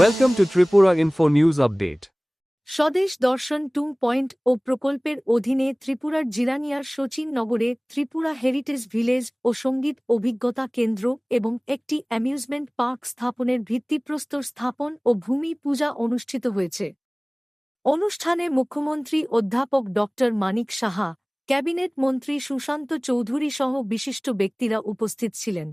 Welcome to Tripura Info News Update. স্বদেশ দর্শন 2.0 প্রকল্পের অধীনে ত্রিপুরার জিরানিয়ার শচীননগরে ত্রিপুরা হেরিটেজ ভিলেজ ও সঙ্গীত অভিজ্ঞতা কেন্দ্র এবং একটি অ্যামিউজমেন্ট পার্ক স্থাপনের ভিত্তিপ্রস্তর স্থাপন ও ভূমি পূজা অনুষ্ঠিত হয়েছে। অনুষ্ঠানে মুখ্যমন্ত্রী অধ্যাপক ড. মানিক সাহা, ক্যাবিনেট মন্ত্রী সুশান্ত চৌধুরী সহ বিশিষ্ট ব্যক্তিরা উপস্থিত ছিলেন।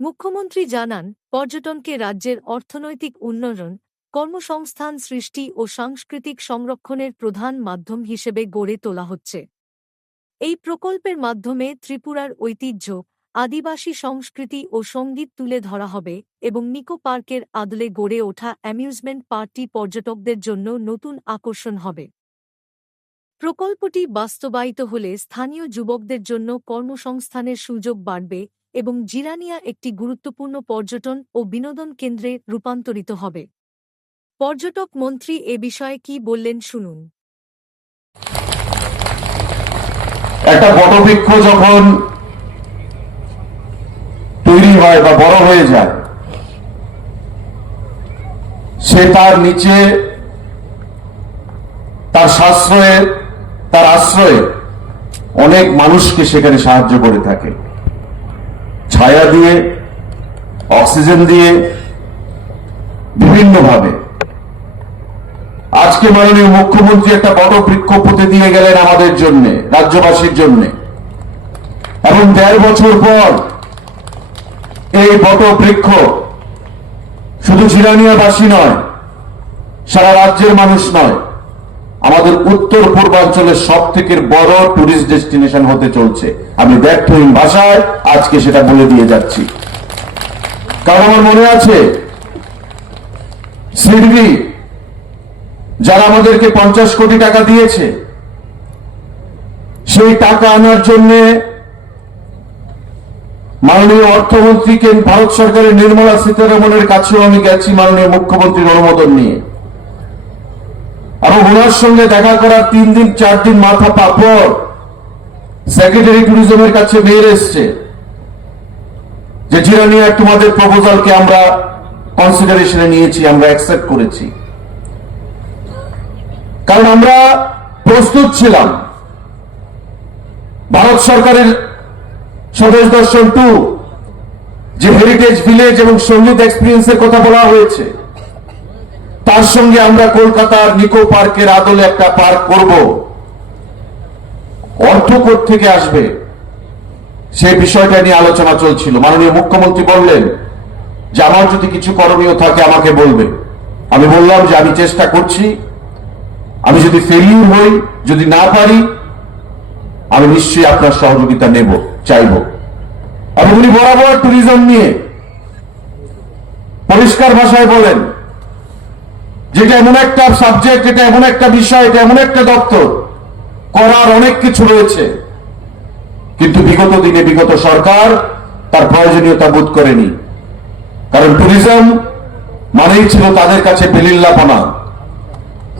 মুখ্যমন্ত্রী জানান, পর্যটনকে রাজ্যের অর্থনৈতিক উন্নয়ন, কর্মসংস্থান সৃষ্টি ও সাংস্কৃতিক সংরক্ষণের প্রধান মাধ্যম হিসেবে গড়ে তোলা হচ্ছে। এই প্রকল্পের মাধ্যমে ত্রিপুরার ঐতিহ্য, আদিবাসী সংস্কৃতি ও সঙ্গীত তুলে ধরা হবে এবং নিকো পার্কের আদলে গড়ে ওঠা অ্যামিউজমেন্ট পার্কটি পর্যটকদের জন্য নতুন আকর্ষণ হবে। প্রকল্পটি বাস্তবায়িত হলে স্থানীয় যুবকদের জন্য কর্মসংস্থানের সুযোগ বাড়বে এবং জিরানিয়া একটি গুরুত্বপূর্ণ পর্যটন ও বিনোদন কেন্দ্রে রূপান্তরিত হবে। পর্যটক মন্ত্রী এ বিষয়ে কি বললেন শুনুন। একটা বটবৃক্ষ যখন তৈরি হয় বা বড় হয়ে যায়, সে তার নিচে তার সাশ্রয়ে, তার আশ্রয়ে অনেক মানুষকে সেখানে সাহায্য করে থাকে, ছায়া দিয়ে, অক্সিজেন দিয়ে, বিভিন্নভাবে। আজকে মাননীয় মুখ্যমন্ত্রী একটা বটবৃক্ষ পুঁতে দিয়ে গেলেন আমাদের জন্য, রাজ্যবাসীর জন্য, এবং ১.৫ বছর পর এই বটবৃক্ষ শুধু জিরানিয়াবাসী নয়, সারা রাজ্যের মানুষ নয়, আমাদের উত্তর পূর্বাঞ্চলের সবথেকে বড় টুরিস্ট ডেস্টিনেশন হতে চলছে। আমি ব্যর্থহীন ভাষায় আজকে সেটা বলে দিয়ে যাচ্ছি। কারণ আমার মনে আছে, সিডবি যারা আমাদেরকে 50 কোটি টাকা দিয়েছে, সেই টাকা আনার জন্য মাননীয় অর্থমন্ত্রীকে, ভারত সরকারের নির্মলা সীতারমণের কাছেও আমি গেছি মাননীয় মুখ্যমন্ত্রীর অনুমোদন নিয়ে, এবং ওনার সঙ্গে দেখা করার 3 দিন 4 দিন মাথা পাপড় সেক্রেটারি ট্যুরিজমের কাছে মেয়ের এসছে যে জিরানিয়া তোমাদের প্রপোজালকে আমরা কনসিডারেশনে নিয়েছি, আমরা অ্যাকসেপ্ট করেছি। কারণ আমরা প্রস্তুত ছিলাম। ভারত সরকারের স্বদেশ দর্শন 2 যে হেরিটেজ ভিলেজ এবং সঙ্গীত এক্সপিরিয়েন্সের কথা বলা হয়েছে, তার সঙ্গে আমরা কলকাতার নিকো পার্কের আদলে একটা পার্ক করব। অর্থ কোথা থেকে আসবে সেই বিষয়টা নিয়ে আলোচনা চলছিল। মাননীয় মুখ্যমন্ত্রী বললেন যে আমার যদি কিছু করণীয় থাকে আমাকে বলবে। আমি বললাম যে আমি চেষ্টা করছি, আমি যদি ফেলিউর হই, যদি না পারি, আমি নিশ্চয়ই আপনার সহযোগিতা নেব, চাইব। এবং উনি বরাবর ট্যুরিজম নিয়ে পরিষ্কার ভাষায় বলেন যেটা এমন একটা সাবজেক্ট, এটা এমন একটা বিষয়, এটা এমন একটা দপ্তর, করার অনেক কিছু রয়েছে, কিন্তু বিগত দিনে বিগত সরকার তার প্রয়োজনীয়তা বোধ করেনি। কারণ ট্যুরিজম মানেই ছিল তাদের কাছে বেলিল্লাপনা।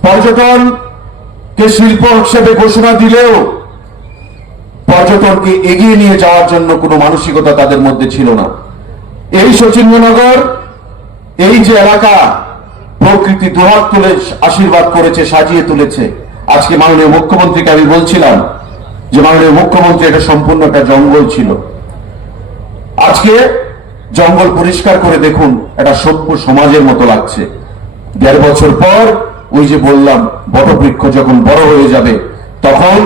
পর্যটনকে শিল্প হিসেবে ঘোষণা দিলেও পর্যটনকে এগিয়ে নিয়ে যাওয়ার জন্য কোনো মানসিকতা তাদের মধ্যে ছিল না। এই শচীন্দ্রনগর, এই যে এলাকা প্রকৃতি দুহাত তুলে আশীর্বাদ করেছে, সাজিয়ে তুলেছে। আজকে মাননীয় মুখ্যমন্ত্রীকে আমি বলছিলাম যে মাননীয় মুখ্যমন্ত্রী, এটা সম্পূর্ণ একটা জঙ্গল ছিল। আজকে জঙ্গল পরিষ্কার করে দেখুন, একটা সভ্য সমাজের মতো লাগছে। ১.৫ বছর পর ওই যে বললাম, বটবৃক্ষ যখন বড় হয়ে যাবে, তখন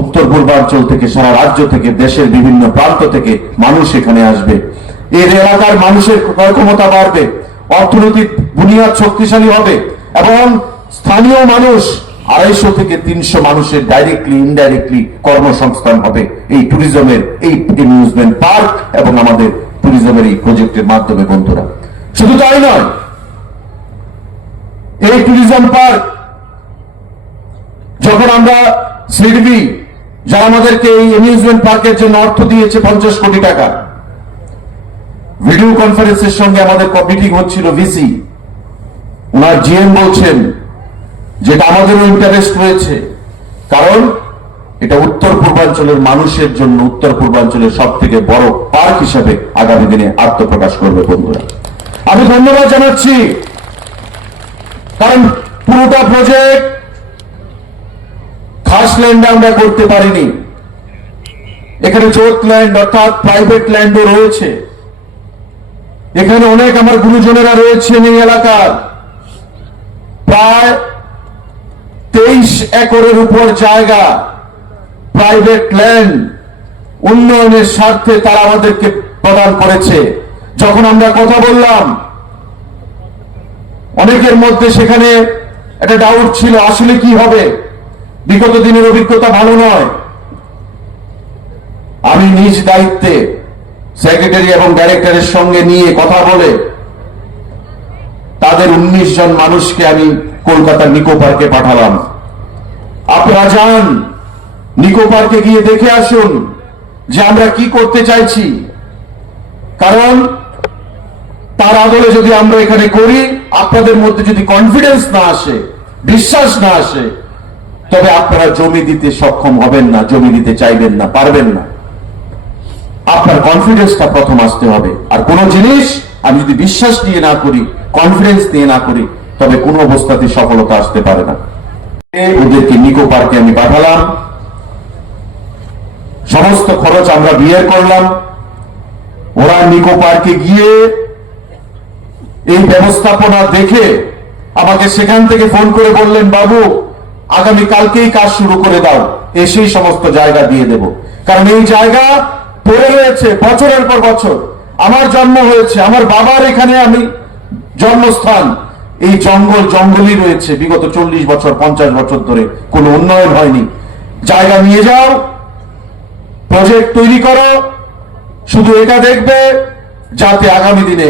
উত্তর পূর্বাঞ্চল থেকে, সারা রাজ্য থেকে, দেশের বিভিন্ন প্রান্ত থেকে মানুষ এখানে আসবে। এর এলাকার মানুষের ক্রয় ক্ষমতা বাড়বে, অর্থনৈতিক বুনিয়াদ শক্তিশালী হবে, এবং স্থানীয় মানুষ 250 থেকে 300 মানুষের ডাইরেক্টলি ইনডাইরেক্টলি কর্মসংস্থান হবে এই ট্যুরিজমের, এই অ্যামিউজমেন্ট পার্ক এবং আমাদের ট্যুরিজমের এই প্রজেক্টের মাধ্যমে। বন্ধুরা, শুধু তাই নয়, এই ট্যুরিজম পার্ক যখন আমরা সিডবি যারা আমাদেরকে এই অ্যামিউজমেন্ট পার্কের জন্য অর্থ দিয়েছে 50 কোটি টাকা, ভিডিও কনফারেন্সের সঙ্গে আমাদের মিটিং হচ্ছিল, ভিসি ওনার জিএম বলছেন যেটা আমাদেরও ইন্টারেস্ট রয়েছে, কারণ এটা উত্তর পূর্বাঞ্চলের মানুষের জন্য, উত্তর পূর্বাঞ্চলের সব থেকে বড় পার্ক হিসেবে আগামী দিনে আত্মপ্রকাশ করবে। বন্ধুরা, আমি ধন্যবাদ জানাচ্ছি, কারণ পুরোটা প্রজেক্ট খাস ল্যান্ড আমরা করতে পারিনি। এখানে জোট ল্যান্ড অর্থাৎ প্রাইভেট ল্যান্ডও রয়েছে। এখানে অনেক আমার গুরুজনেরা রয়েছেন এই এলাকার। প্রায় 23 একরের উপর জায়গা প্রাইভেট ল্যান্ড উন্নয়নের স্বার্থে তারা আমাদেরকে প্রদান করেছে। যখন আমরা কথা বললাম, অনেকের মধ্যে সেখানে একটা ডাউট ছিল, আসলে কি হবে, বিগত দিনের অভিজ্ঞতা ভালো নয়। আমি নিজ দায়িত্বে সেক্রেটারি এবং ডাইরেক্টরের সঙ্গে নিয়ে কথা বলে তাদের 19 জন মানুষকে আমি কলকাতার নিকো পার্কে পাঠালাম। আপনারা যান, নিকো পার্কে গিয়ে দেখে আসুন যে আমরা কি করতে চাইছি। কারণ তার আদলে যদি আমরা এখানে করি, আপনাদের মধ্যে যদি কনফিডেন্স না আসে, বিশ্বাস না আসে, তবে আপনারা জমি দিতে সক্ষম হবেন না, জমি দিতে চাইবেন না, পারবেন না। আপনার কনফিডেন্সটা প্রথম আসতে হবে। আর কোন জিনিস আমি যদি বিশ্বাস নিয়ে না করি, কনফিডেন্স নিয়ে না করি, তবে কোনো অবস্থাতে সফলতা আসতে পারে না। ওদেরকে নিকো পার্কে আমি পাঠালাম, সমস্ত খরচ আমরা বিয়ার করলাম। ওরা নিকো পার্কে গিয়ে এই ব্যবস্থাপনা দেখে আমাকে সেখান থেকে ফোন করে বললেন, বাবু আগামী কালকেই কাজ শুরু করে দাও, এসেই সমস্ত জায়গা দিয়ে দেব। কারণ এই জায়গা পড়ে রয়েছে বছরের পর বছর। আমার জন্ম হয়েছে, আমার বাবার এখানে আমি জন্মস্থান। এই জঙ্গলই রয়েছে বিগত 40 বছর 50 বছর ধরে, কোনো উন্নয়ন হয়নি। জায়গা নিয়ে যাও, প্রজেক্ট তৈরি করো, শুধু এটা দেখবে যাতে আগামী দিনে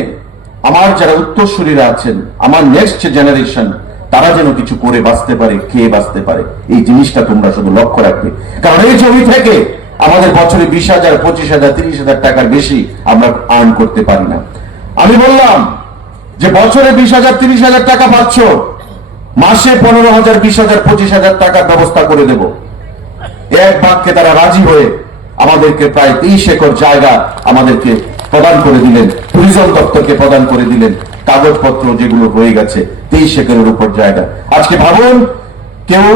আমার যারা উত্তরসূরিরা আছেন, আমার নেক্সট জেনারেশন, তারা যেন কিছু করে বাঁচতে পারে, খেয়ে বাঁচতে পারে। এই জিনিসটা তোমরা শুধু লক্ষ্য রাখবে। কারণ এই জমি থেকে আমাদের বছরে 20,000, 25,000, 30,000 টাকার বেশি আমরা আর্ন করতে পারি না। আমি বললাম যে বছরে 20,000, 30,000 টাকা পাচ্ছ, মাসে 15,000, 20,000, 25,000 টাকার ব্যবস্থা করে দেব। এক বাক্যে তারা রাজি হয়ে আমাদেরকে প্রায় 23 একর জায়গা আমাদেরকে প্রদান করে দিলেন, ট্যুরিজম দপ্তরকে প্রদান করে দিলেন। কাগজপত্র যেগুলো হয়ে গেছে 23 একরের উপর জায়গা। আজকে ভাবুন, কেউ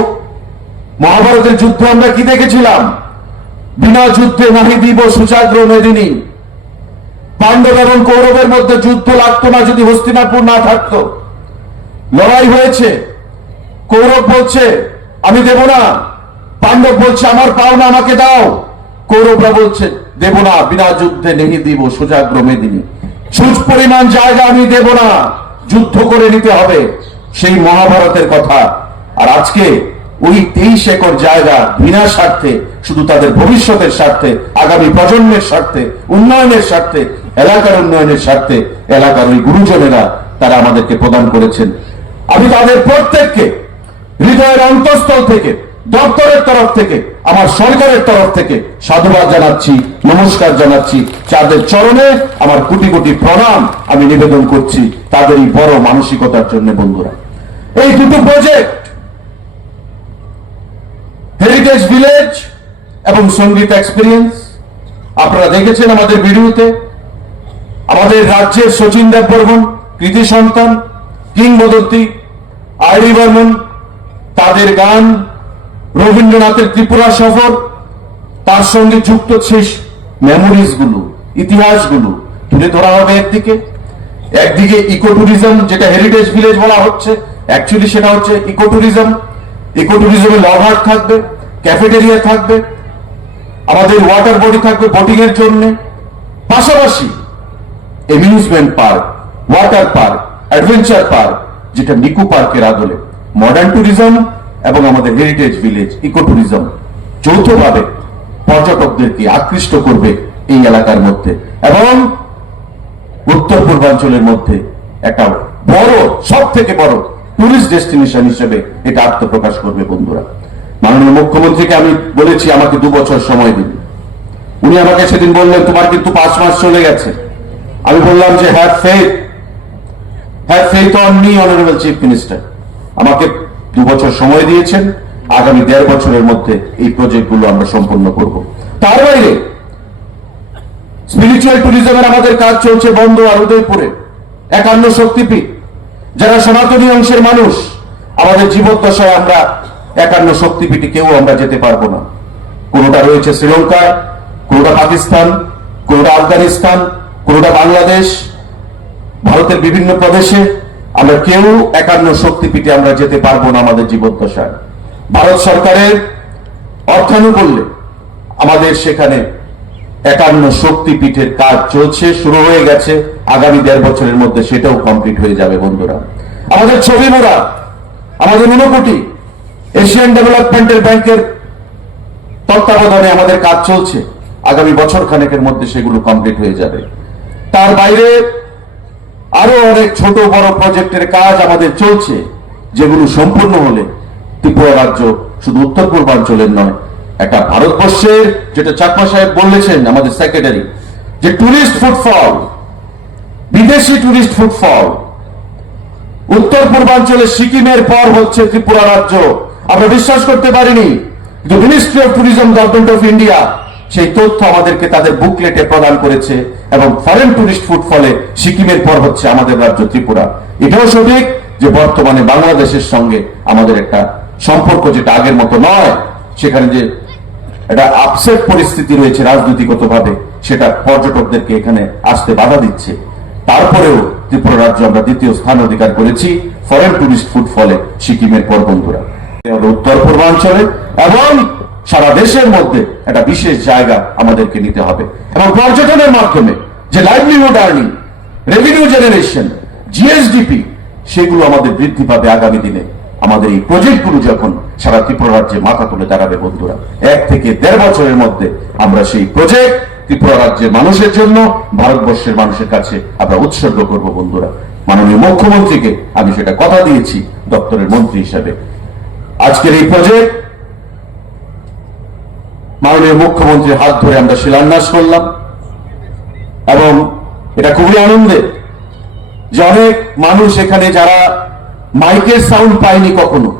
মহাভারতের যুদ্ধে আমরা কি দেখেছিলাম, বিনা যুদ্ধে নাহি দিব সুচাগ্র মেদিনী। পাণ্ডব এবং কৌরবের মধ্যে যুদ্ধ লাগতো না যদি হস্তিনাপুর না থাকতো। লড়াই হয়েছে, কৌরব বলছে আমি দেব না, পাণ্ডব বলছে আমার পাওনা আমাকে দাও। কৌরবরা বলছে দেব না, বিনা যুদ্ধে নেহি দিব সুচাগ্র মেদিনী। সুচ পরিমাণ জায়গা আমি দেব না, যুদ্ধ করে নিতে হবে। সেই মহাভারতের কথা। আর আজকে ওই 23 একর জায়গা বিনা স্বার্থে, শুধু তাদের ভবিষ্যতের স্বার্থে, আগামী প্রজন্মের স্বার্থে, উন্নয়নের স্বার্থে, এলাকার উন্নয়নের স্বার্থে এলাকার ওই গুরুজনেরা তারা আমাদেরকে প্রদান করেছেন। আমি তাদের প্রত্যেককে হৃদয়ের অন্তঃস্থল থেকে, দপ্তরের তরফ থেকে, আমার সরকারের তরফ থেকে সাধুবাদ জানাচ্ছি, নমস্কার জানাচ্ছি। তাদের চরণে আমার কোটি কোটি প্রণাম আমি নিবেদন করছি, তাদের এই বড় মানসিকতার জন্য। বন্ধুরা, এই দুটো প্রজেক্ট, হেরিটেজ ভিলেজ এবং সঙ্গীত এক্সপিরিয়েন্স, আপনারা দেখেছেন আমাদের ভিডিওতে। আমাদের রাজ্যের শচীন দেববর্মন, কৃতি সন্তান, কিংবদন্তি আইরি বর্মন, তাদের গান, রবীন্দ্রনাথের ত্রিপুরা সফর, তার সঙ্গে যুক্ত শেষ মেমোরিজ গুলো, ইতিহাসগুলো তুলে ধরা হবে। একদিকে ইকো ট্যুরিজম, যেটা হেরিটেজ ভিলেজ বলা হচ্ছে, অ্যাকচুয়ালি সেটা হচ্ছে ইকো ট্যুরিজম। ইকো ট্যুরিজমে লভার থাকবে, ক্যাফেটেরিয়া থাকবে, আমাদের ওয়াটার বডি থাকবে বোটিং এর জন্য, পাশাপাশি amusement park, water park, adventure park, যেটা নিকো পার্কের আদলে। মডার্ন ট্যুরিজম এবং আমাদের হেরিটেজ ভিলেজ ইকো ট্যুরিজম যৌথভাবে পর্যটকদেরকে আকৃষ্ট করবে এই এলাকার মধ্যে, এবং উত্তর পূর্বাঞ্চলের মধ্যে একটা বড়, সব থেকে বড় টুরিস্ট ডেস্টিনেশন হিসেবে এটা আত্মপ্রকাশ করবে। বন্ধুরা, মাননীয় মুখ্যমন্ত্রীকে আমি বলেছি আমাকে 2 বছর সময় দিন। উনি আমাকে সেদিন বললেন তোমার কিন্তু 5 মাস চলে গেছে। আমি বললাম যে have faith on me honourable chief minister. আমাকে 2 বছর সময় দিয়েছেন, আগামী 1.5 বছরের মধ্যে এই প্রজেক্টগুলো আমরা সম্পন্ন করব। তার বাইরে স্পিরিচুয়াল ট্যুরিজমের আমাদের কাজ চলছে বন্ধ আর উদয়পুরে। 51 শক্তিপীঠ, যারা সনাতনী অংশের মানুষ, আমাদের জীবদ্দশায় আমরা 51 শক্তিপীঠে কেউ আমরা যেতে পারবো না। কোনোটা রয়েছে শ্রীলঙ্কা, কোনোটা পাকিস্তান, কোনোটা আফগানিস্তান, কোনোটা বাংলাদেশ, ভারতের বিভিন্ন প্রদেশে। আমরা কেউ 51 শক্তিপীঠে আমরা যেতে পারবো না আমাদের জীবদ্দশায়। ভারত সরকারের অর্থানুকূল্যে আমাদের সেখানে 51 শক্তিপীঠের কাজ চলছে, শুরু হয়ে গেছে। আগামী 1.5 বছরের মধ্যে সেটাও কমপ্লিট হয়ে যাবে বন্ধুরা। আমাদের ছবি মোড়া, আমাদের 9 কোটি এশিয়ান ডেভেলপমেন্টের ব্যাংকের তত্ত্বাবধানে আমাদের কাজ চলছে। আগামী বছর খানেকের মধ্যে সেগুলো কমপ্লিট হয়ে যাবে। তার বাইরে আরো অনেক ছোট বড় প্রজেক্টের কাজ আমাদের চলছে, যেগুলো সম্পূর্ণ হলে ত্রিপুরা রাজ্য শুধু উত্তর পূর্বাঞ্চলের নয়, একটা ভারতবর্ষের, যেটা চাকমা সাহেব বলেছেন আমাদের সেক্রেটারি, যে টুরিস্ট ফুটফল, বিদেশি টুরিস্ট ফুটফল উত্তর পূর্বাঞ্চলে সিকিমের পর হচ্ছে ত্রিপুরা রাজ্য। আমরা বিশ্বাস করতে পারিনি, কিন্তু ministry of tourism, government of India সেই তথ্য আমাদেরকে তাদের বুকলেটে প্রদান করেছে, এবং ফরেন টুরিস্ট ফুটফলে সিকিমের পর হচ্ছে আমাদের রাজ্য ত্রিপুরা। এটাও সঠিক যে বর্তমানে বাংলাদেশের সঙ্গে আমাদের একটা সম্পর্ক যেটা আগের মতো নয়, সেখানে যে একটা আপসেট পরিস্থিতি রয়েছে রাজনৈতিকগতভাবে, সেটা পর্যটকদেরকে এখানে আসতে বাধা দিচ্ছে। তারপরেও ত্রিপুরা রাজ্য আমরা 2য় স্থান অধিকার করেছি ফরেন টুরিস্ট ফুটফলে সিকিমের পর বন্ধুরা। উত্তর পূর্বাঞ্চলে এবং সারা দেশের মধ্যে একটা বিশেষ জায়গা আমাদেরকে নিতে হবে, এবং পর্যটনের মাধ্যমে যে livelihood earning, revenue generation, GSDP, সেগুলো আমাদের বৃদ্ধি পাবে আগামী দিনে। আমাদের এই প্রজেক্টগুলো যখন সারা ত্রিপুরা রাজ্যে মাথা তুলে দাঁড়াবে বন্ধুরা, 1 থেকে 1.5 বছরের মধ্যে আমরা সেই প্রজেক্ট ত্রিপুরা রাজ্যের মানুষের জন্য, ভারতবর্ষের মানুষের কাছে আমরা উৎসর্গ করব বন্ধুরা। মাননীয় মুখ্যমন্ত্রীকে আমি সেটা কথা দিয়েছি দপ্তরের মন্ত্রী হিসাবে। আজকের এই প্রজেক্ট মাননীয় মুখ্যমন্ত্রীর হাত ধরে আমরা শিলান্যাস করলাম, এবং এটা খুবই আনন্দের যে অনেক মানুষ এখানে যারা মাইকের সাউন্ড পায়নি কখনো,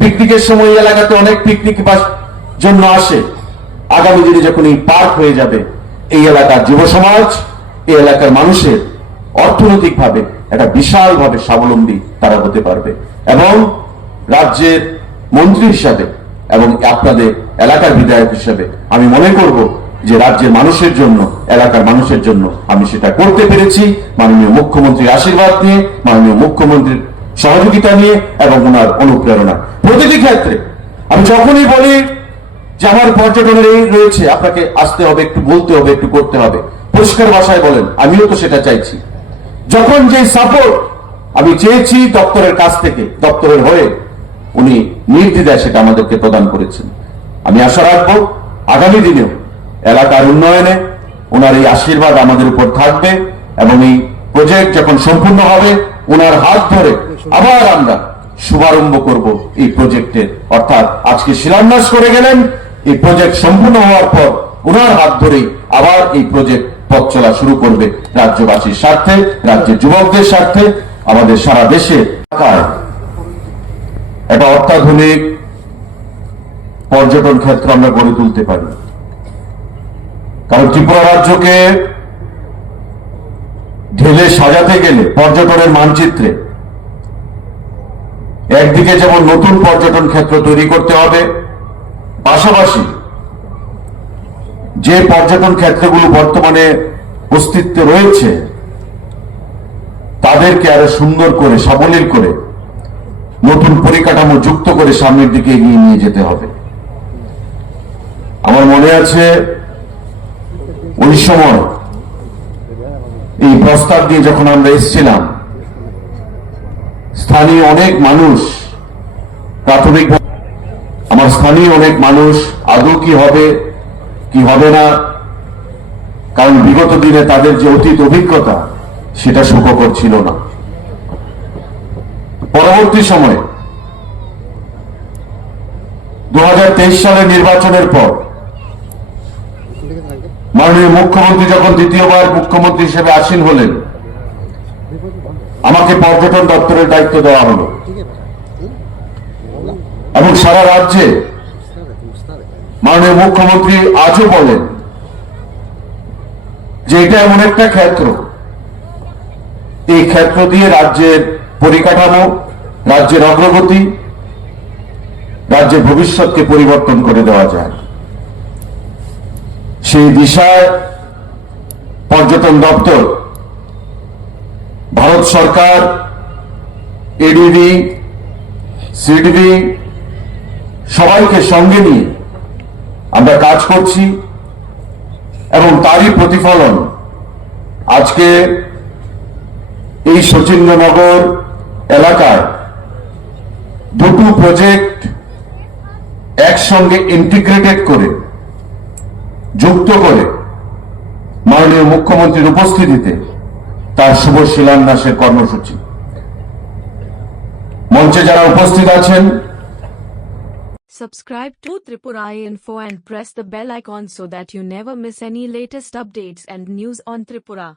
পিকনিকের সময় এলাকাতে অনেক পিকনিক জন্য আসে, আগামী দিনে যখন এই পার্ক হয়ে যাবে, এই এলাকার যুব সমাজ, এই এলাকার মানুষের অর্থনৈতিকভাবে একটা বিশালভাবে স্বাবলম্বী তারা হতে পারবে। এবং রাজ্যের মন্ত্রী হিসাবে এবং আপনাদের এলাকার বিধায়ক হিসাবে আমি মনে করব যে রাজ্যের মানুষের জন্য, এলাকার মানুষের জন্য আমি সেটা করতে পেরেছি মাননীয় মুখ্যমন্ত্রীর আশীর্বাদ নিয়ে, মাননীয় মুখ্যমন্ত্রীর সহযোগিতা নিয়ে এবং ওনার অনুপ্রেরণা। প্রতিটি ক্ষেত্রে আমি যখনই বলি যে আমার পর্যটনের এই রয়েছে, আপনাকে আসতে হবে, একটু বলতে হবে, একটু করতে হবে, পরিষ্কার ভাষায় বলেন, আমিও তো সেটা চাইছি। যখন যে সাপোর্ট আমি চেয়েছি দপ্তরের কাছ থেকে, দপ্তরের হয়ে উনি নির্দ্বিধায় সেটা আমাদেরকে প্রদান করেছেন। আমি আশা রাখবো আগামী দিনেও এলাকার উন্নয়নে ওনার এই আশীর্বাদ আমাদের উপর থাকবে, এবং এই প্রজেক্ট যখন সম্পূর্ণ হবে ওনার হাত ধরে আবার আমরা শুভারম্ভ করব এই প্রজেক্টের। অর্থাৎ আজকে শিলান্যাস করে গেলেন, এই প্রজেক্ট সম্পূর্ণ হওয়ার পর ওনার হাত ধরেই আবার এই প্রজেক্ট পথ চলা শুরু করবে রাজ্যবাসীর স্বার্থে, রাজ্যের যুবকদের স্বার্থে, আমাদের সারা দেশে একটা অত্যাধুনিক পর্যটন ক্ষেত্র আমরা গড়ে তুলতে পারি। কারণ ত্রিপুরা রাজ্যকে ঢেলে সাজাতে গেলে পর্যটনের মানচিত্রে একদিকে যেমন নতুন পর্যটন ক্ষেত্র তৈরি করতে হবে, পাশাপাশি যে পর্যটন ক্ষেত্রগুলো বর্তমানে অস্তিত্বে রয়েছে তাদেরকে আরো সুন্দর করে, সাবলীল করে, নতুন পরিকাঠামো যুক্ত করে সামনের দিকে এগিয়ে নিয়ে যেতে হবে। আমার মনে আছে ওই সময় এই প্রস্তাব দিয়ে যখন আমরা এসেছিলাম, স্থানীয় অনেক মানুষ, প্রাথমিক আমার স্থানীয় অনেক মানুষ আদৌ কি হবে কি হবে না, কারণ বিগত দিনে তাদের যে অতীত অভিজ্ঞতা সেটা সুখকর ছিল না। পরবর্তী সময়ে 2023 সালের নির্বাচনের পর মাননীয় মুখ্যমন্ত্রী যখন দ্বিতীয়বার মুখ্যমন্ত্রী হিসেবে আসীন হলেন, আমাকে পর্যটন দপ্তরের দায়িত্ব দেওয়া হলো, এবং সারা রাজ্যে মাননীয় মুখ্যমন্ত্রী আজও বলেন যে এটা এমন একটা ক্ষেত্র, এই ক্ষেত্র দিয়ে রাজ্যের পরিকাঠামো, রাজ্যের অগ্রগতি, রাজ্যের ভবিষ্যৎকে পরিবর্তন করে দেওয়া যায়। সেই দিশায় পর্যটন দপ্তর, ভারত সরকার, এডিবি, সিডিবি সবাইকে সঙ্গে নিয়ে আমরা কাজ করছি এবং তারই প্রতিফলন আজকে এই শচীন্দ্রনগর এলাকায় দুটো প্রজেক্ট একসঙ্গে ইন্টিগ্রেটেড করে, যুক্ত করে মাননীয় মুখ্যমন্ত্রীর উপস্থিতিতে তার শুভ শিলান্যাসের কর্মসূচি। মঞ্চে যারা উপস্থিত আছেন, Subscribe to Tripura Info and press the bell icon so that you never miss any latest updates and news on Tripura.